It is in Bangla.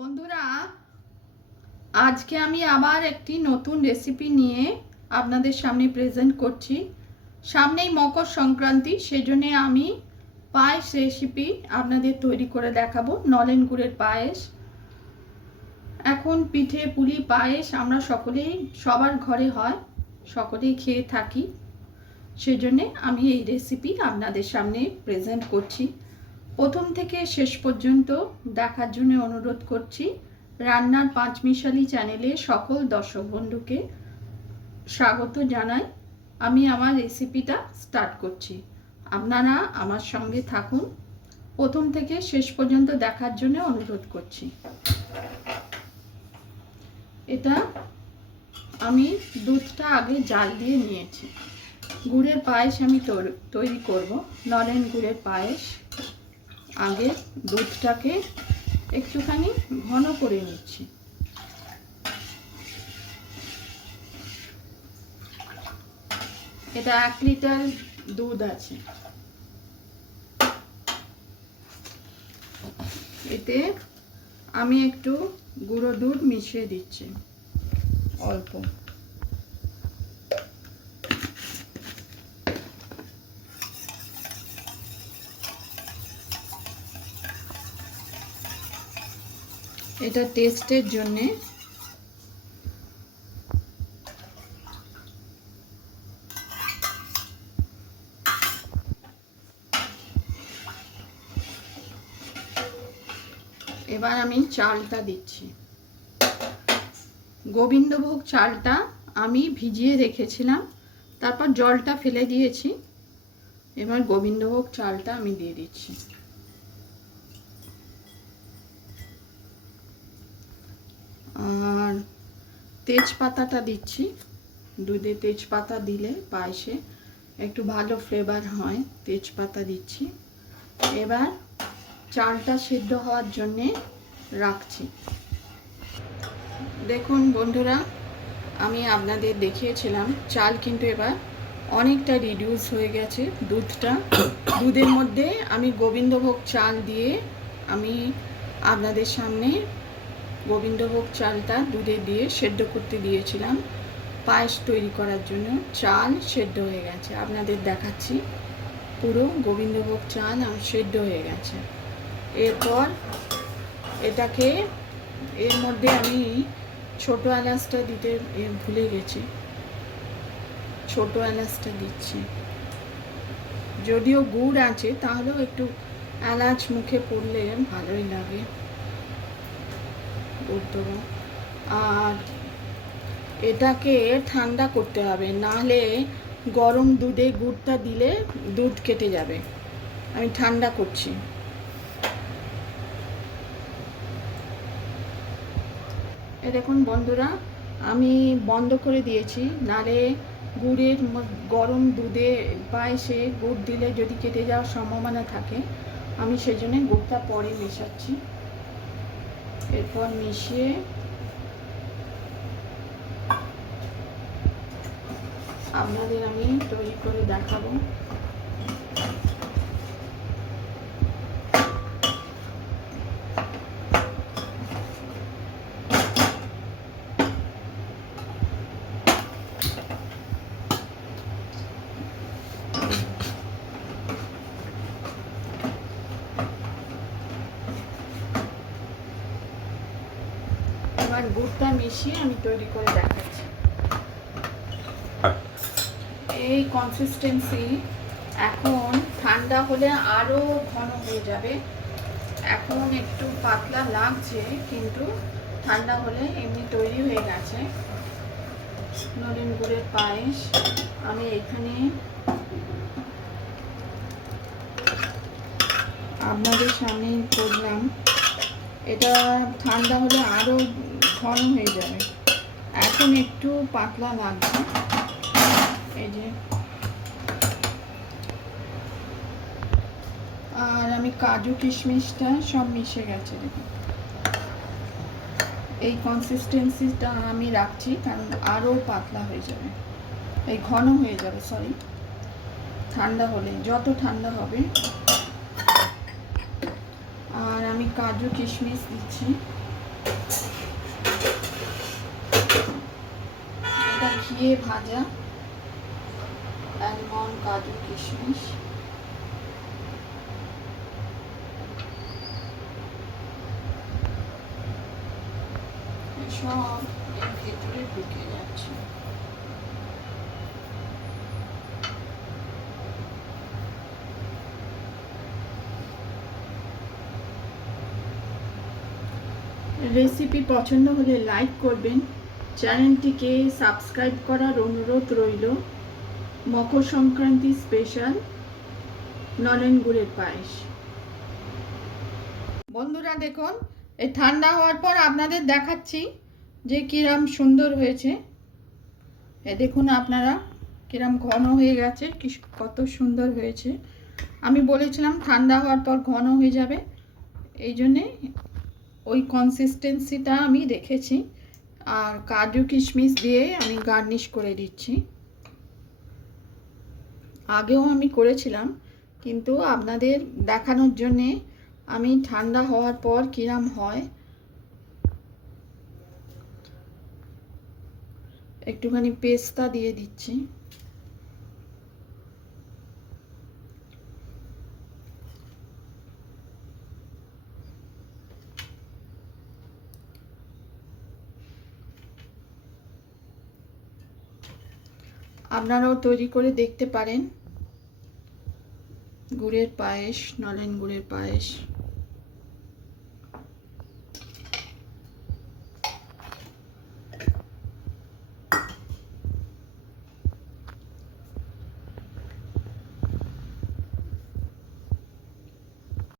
বন্ধুরা, আজকে আমি আবার একটি নতুন রেসিপি নিয়ে আপনাদের সামনে প্রেজেন্ট করছি। সামনেই মকর সংক্রান্তি, সেজন্য আমি পায়েস রেসিপি আপনাদের তৈরি করে দেখাবো। নলেন গুড়ের পায়েস। এখন পিঠে পুলি পায়েস আমরা সকলেই সবার ঘরে হয়, সকলেই খেয়ে থাকি। সেজন্য আমি এই রেসিপি আপনাদের সামনে প্রেজেন্ট করছি। প্রথম থেকে শেষ পর্যন্ত দেখার জন্য অনুরোধ করছি। রান্নার পাঁচমিশালি চ্যানেলে সকল দর্শক বন্ধুকে স্বাগত জানাই। আমি আমার রেসিপিটা স্টার্ট করছি, আপনারা আমার সঙ্গে থাকুন। প্রথম থেকে শেষ পর্যন্ত দেখার জন্য অনুরোধ করছি। এটা আমি দুধটা আগে জাল দিয়ে নিয়েছি। গুড়ের পায়েস আমি তৈরি করব, নলেন গুড়ের পায়েস। আগে দুধটাকে একটুখানি ঘন করে নিচ্ছি। এটা 1 লিটার দুধ আছে। এতে আমি একটু গুঁড়ো দুধ মিশিয়ে দিচ্ছি, অল্প। এটা টেস্টের জন্যে। এবার আমি চালটা দিচ্ছি। গোবিন্দভোগ চালটা আমি ভিজিয়ে রেখেছিলাম, তারপর জলটা ফেলে দিয়েছি। এবার গোবিন্দভোগ চালটা আমি দিয়ে দিচ্ছি। আর তেজপাতাটা দিচ্ছি। দুধে তেজপাতা দিলে পায়েসে একটু ভালো ফ্লেভার হয়, তেজপাতা দিচ্ছি। এবার চালটা সিদ্ধ হওয়ার জন্যে রাখছি। দেখুন বন্ধুরা, আমি আপনাদের দেখিয়েছিলাম চাল কিন্তু এবার অনেকটা রিডিউস হয়ে গেছে দুধটা। দুধের মধ্যে আমি গোবিন্দভোগ চাল দিয়ে আমি আপনাদের সামনে গোবিন্দভোগ চালটা দুধে দিয়ে সেদ্ধ করতে দিয়েছিলাম পায়েস তৈরি করার জন্য। চাল সেদ্ধ হয়ে গেছে, আপনাদের দেখাচ্ছি। পুরো গোবিন্দভোগ চাল আর সেদ্ধ হয়ে গেছে। এরপর এটাকে এর মধ্যে আমি ছোট এলাচটা দিতে ভুলে গেছি, ছোট এলাচটা দিচ্ছি। যদিও গুড় আছে, তাহলেও একটু এলাচ মুখে পড়লে ভালোই লাগে। গুড় দেবো। আর এটাকে ঠান্ডা করতে হবে, নাহলে গরম দুধে গুড়টা দিলে দুধ কেটে যাবে। আমি ঠান্ডা করছি। এ দেখুন বন্ধুরা, আমি বন্ধ করে দিয়েছি, নাহলে গুড়ের গরম দুধে পায়েসে গুড় দিলে যদি কেটে যাওয়ার সম্ভাবনা থাকে। আমি সেই জন্য গুড়টা পরে মেশাচ্ছি। এরপর মিশিয়ে আপনাদের আমি তৈরি করে দেখাবো। এবার গুড়টা মিশিয়ে আমি তৈরি করে দেখাচ্ছি। এই কনসিস্টেন্সি। এখন ঠান্ডা হলে আরো ঘন হয়ে যাবে। এখন একটু পাতলা লাগছে, কিন্তু ঠান্ডা হলে এমনি তৈরি হয়ে গেছে নলেন গুড়ের পায়েস। আমি এখানে আপনাদের সামনে করলাম। এটা ঠান্ডা হলে আরো ঘন হয়ে যাবে, এখন একটু পাতলা লাগছে। এই যে, আর আমি কাজু কিশমিশটা সব মিশে গেছে। দেখুন, এই কনসিস্টেন্সিটা আমি রাখছি, কারণ আরও পাতলা হয়ে যাবে, এই ঘন হয়ে যাবে। সরি, ঠান্ডা হলে, যত ঠান্ডা হবে। আর আমি কাজু কিশমিশ দিচ্ছি। এটা ঘিয়ে ভাজা আলমন্ড, কাজু, কিশমিশ। সব এর ভেতরে ঢুকে যাচ্ছে। রেসিপি পছন্দ হলে লাইক করবেন, চ্যানেলটিকে সাবস্ক্রাইব করার অনুরোধ রইল। মকর সংক্রান্তি স্পেশাল নলেন গুড়ের পায়েস। বন্ধুরা দেখুন, এই ঠান্ডা হওয়ার পর আপনাদের দেখাচ্ছি যে কিরম সুন্দর হয়েছে। এ দেখুন আপনারা কিরম ঘন হয়ে গেছে, কত সুন্দর হয়েছে। আমি বলেছিলাম ঠান্ডা হওয়ার পর ঘন হয়ে যাবে, এই জন্যে ওই কনসিস্টেন্সিটা আমি রেখেছি। আর কাজু কিশমিশ দিয়ে আমি গার্নিশ করে দিচ্ছি। আগেও আমি করেছিলাম, কিন্তু আপনাদের দেখানোর জন্যে আমি ঠান্ডা হওয়ার পর কিরম হয় একটুখানি পেস্তা দিয়ে দিচ্ছি। আপনারাও তৈরি করে দেখতে পারেন গুড়ের পায়েস, নলেন গুড়ের পায়েস।